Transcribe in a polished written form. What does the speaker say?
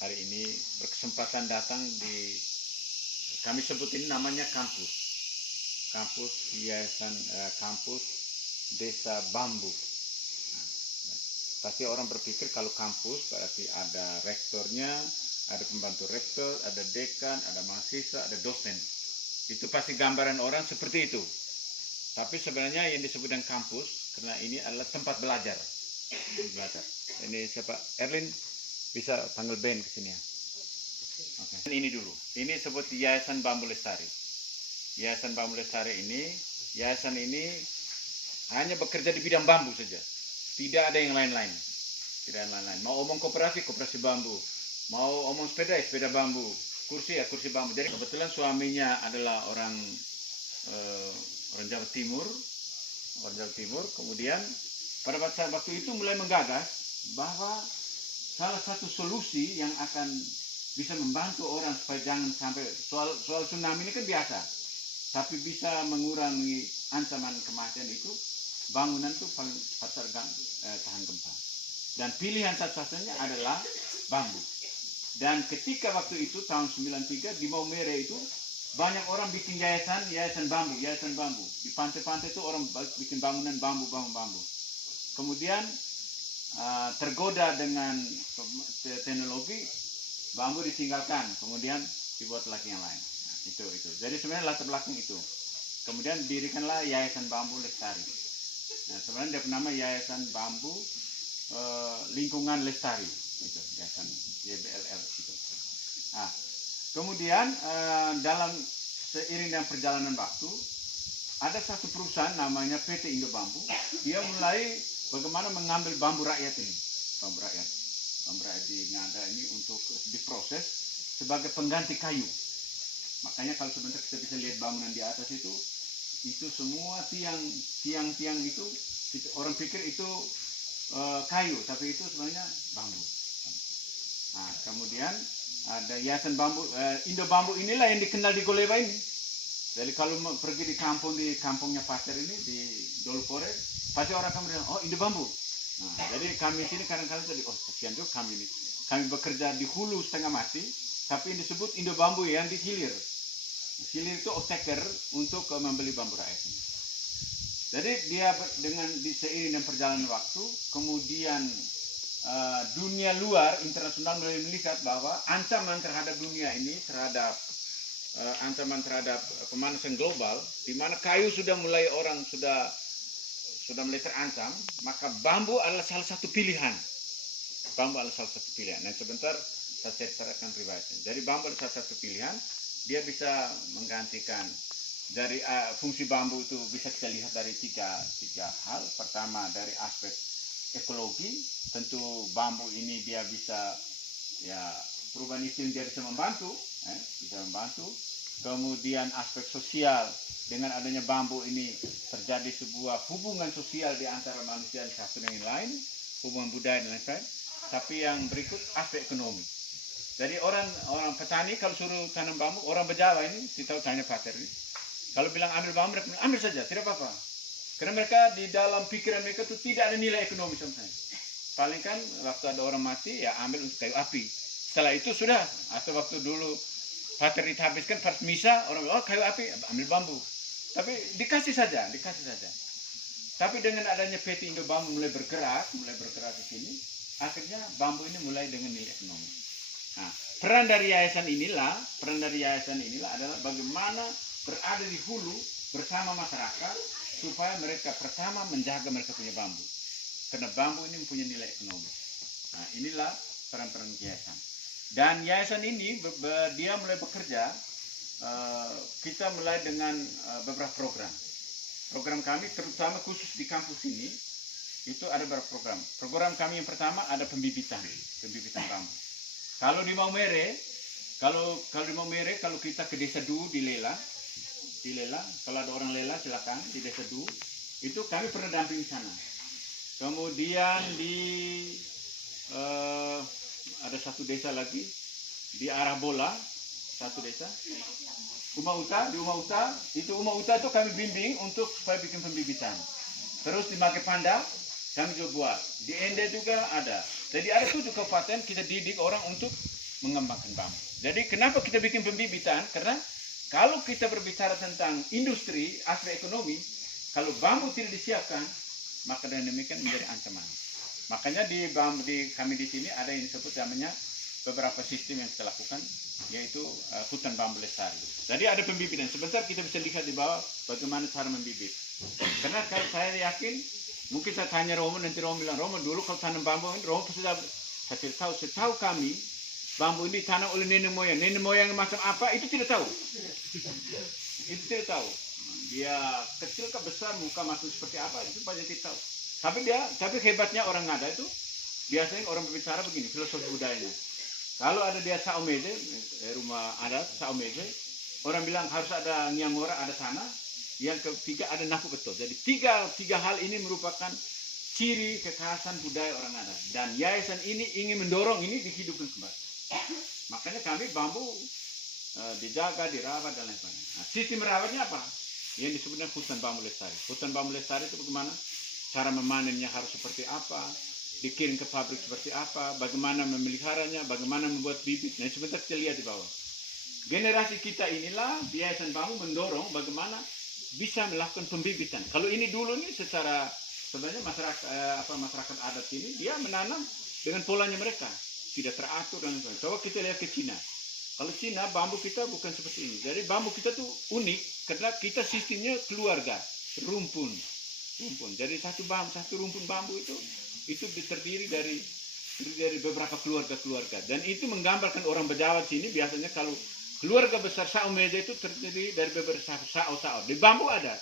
hari ini berkesempatan datang di, kami sebut ini namanya kampus Yayasan Kampus Desa Bambu. Nah, pasti orang berpikir kalau kampus berarti ada rektornya, ada pembantu rektor, ada dekan, ada mahasiswa, ada dosen. Itu pasti gambaran orang seperti itu. Tapi sebenarnya yang disebut dengan kampus, karena ini adalah tempat belajar. Ini siapa? Erlin bisa panggil Ben ke sini ya. Oke. Ini dulu. Ini sebut Yayasan Bambu Lestari. Yayasan Bambu Lestari ini, yayasan ini hanya bekerja di bidang bambu saja. Tidak ada yang lain-lain. Tidak ada yang lain-lain. Mau omong koperasi bambu. Mau omong sepeda bambu. Kursi bambu. Jadi kebetulan suaminya adalah orang Jawa Timur. Kemudian pada waktu itu mulai menggagas bahwa salah satu solusi yang akan bisa membantu orang supaya jangan sampai soal tsunami ini kan biasa, tapi bisa mengurangi ancaman kematian itu bangunan itu paling tahan gempa. Dan pilihan satu-satunya adalah bambu. Dan ketika waktu itu tahun 93 di Maumere itu banyak orang bikin yayasan bambu. Di pantai-pantai itu orang bikin bangunan bambu. Kemudian tergoda dengan teknologi, bambu ditinggalkan, kemudian dibuat lagi yang lain. Nah, itu. Jadi sebenarnya latar belakang itu. Kemudian didirikanlah Yayasan Bambu Lestari. Nah, sebenarnya dia bernama Yayasan Bambu Lingkungan Lestari. Itu yayasan YBLL itu. Nah, kemudian dalam seiring dengan perjalanan waktu, ada satu perusahaan namanya PT Indo Bambu. Dia mulai bagaimana mengambil bambu rakyat ini, bambu rakyat di Ngada ini untuk diproses sebagai pengganti kayu. Makanya kalau sebentar kita bisa lihat bangunan di atas itu semua tiang itu orang pikir itu kayu, tapi itu sebenarnya bambu. Nah, kemudian ada Yayasan Bambu Indo Bambu, inilah yang dikenal di Golewa ini. Jadi kalau pergi di kampungnya Pater ini di Dolpore, pasti orang akan bilang, oh Indo Bambu. Nah, jadi kami sini kadang-kadang tadi, oh kasihan juga kami ini. Kami bekerja di hulu setengah mati, tapi yang disebut Indo Bambu yang di hilir. Hilir itu off-taker untuk membeli bambu rakyat ini. Jadi dia seiring dengan perjalanan waktu, kemudian dunia luar internasional mulai melihat bahwa ancaman terhadap dunia ini, ancaman terhadap pemanasan global, di mana kayu sudah mulai mulai terancam, maka bambu adalah salah satu pilihan. Dan sebentar saya ceritakan riwayatnya. Jadi bambu adalah salah satu pilihan. Dia bisa menggantikan dari fungsi bambu itu bisa kita lihat dari tiga hal. Pertama dari aspek ekologi, tentu bambu ini dia bisa perubahan iklim dia bisa membantu. Kemudian aspek sosial, dengan adanya bambu ini terjadi sebuah hubungan sosial di antara manusia satu dengan yang lain, hubungan budaya dan lain-lain. Tapi yang berikut aspek ekonomi. Jadi orang petani kalau suruh tanam bambu, orang Bejawa ini, kita tahu tanya Pater ini, kalau bilang ambil bambu, mereka bilang ambil saja, tidak apa-apa. Karena mereka di dalam pikiran mereka itu tidak ada nilai ekonomi sama sekali. Paling kan waktu ada orang mati, ya ambil untuk kayu api. Setelah itu sudah, atau waktu dulu Pater dihabiskan pas misa, orang bilang, oh kayu api, ambil bambu. Tapi dikasih saja. Tapi dengan adanya PT Indo Bambu mulai bergerak di sini, akhirnya bambu ini mulai dengan nilai ekonomi. Nah, peran dari yayasan inilah adalah bagaimana berada di hulu bersama masyarakat supaya mereka pertama menjaga mereka punya bambu. Karena bambu ini mempunyai nilai ekonomi. Nah, inilah peran-peran yayasan. Dan yayasan ini dia mulai bekerja. Kita mulai dengan beberapa program. Program kami terutama khusus di kampus ini itu ada beberapa program. Program kami yang pertama ada pembibitan bambu. Kalau di Maumere, kalau kita ke Desa Du di Lela, kalau ada orang Lela silakan di Desa Du, itu kami pernah dampingi sana. Kemudian ada satu desa lagi di arah Bola, satu desa. Di Uma Uta itu kami bimbing untuk supaya bikin pembibitan. Terus di Makepanda kami juga buat. Di Ende juga ada. Jadi ada 7 kabupaten kita didik orang untuk mengembangkan bambu. Jadi kenapa kita bikin pembibitan? Karena kalau kita berbicara tentang industri, aspek ekonomi, kalau bambu tidak disiapkan, maka dengan demikian menjadi ancaman. Makanya di kami di sini ada yang disebut namanya beberapa sistem yang kita lakukan, yaitu hutan bambu lestari. Jadi ada pembibitan. Sebentar kita bisa lihat di bawah bagaimana cara membibit. Karena kalau saya yakin, mungkin saya tanya Romo, nanti Romo bilang, Romo dulu kalau tanam bambu ini, Romo pasti saya tahu kami, bambu ini ditanam oleh nenek moyang macam apa, itu tidak tahu. Itu tidak tahu. Dia kecil ke besar, muka macam seperti apa, itu banyak tidak tahu. Tapi hebatnya orang Ngada itu, biasanya orang berbicara begini, filosofi budayanya. Kalau ada dia saomede, rumah adat saomede, orang bilang harus ada nyangora, ada tanah. Yang ketiga ada naku betul. Jadi tiga hal ini merupakan ciri kekhasan budaya orang Ngada. Dan yayasan ini ingin mendorong ini dihidupkan kembali. Makanya kami bambu dijaga, dirawat dan lain sebagainya. Nah, sistem merawatnya apa? Yang disebutnya hutan bambu lestari. Hutan bambu lestari itu bagaimana? Cara memanennya harus seperti apa? Dikirim ke pabrik seperti apa? Bagaimana memeliharanya? Bagaimana membuat bibit? Nah, sebentar kita lihat di bawah. Generasi kita inilah di Yayasan Bambu mendorong bagaimana bisa melakukan pembibitan. Kalau ini dulu nih secara sebenarnya masyarakat adat ini dia menanam dengan polanya mereka, tidak teratur dan sebagainya. Coba kita lihat ke Cina. Kalau Cina bambu kita bukan seperti ini. Jadi bambu kita tuh unik karena kita sistemnya keluarga, rumpun. Jadi satu rumpun bambu itu terdiri dari beberapa keluarga. Dan itu menggambarkan orang Bejawa sini biasanya kalau keluarga besar Saomeja itu terdiri dari beberapa sao. Di bambu ada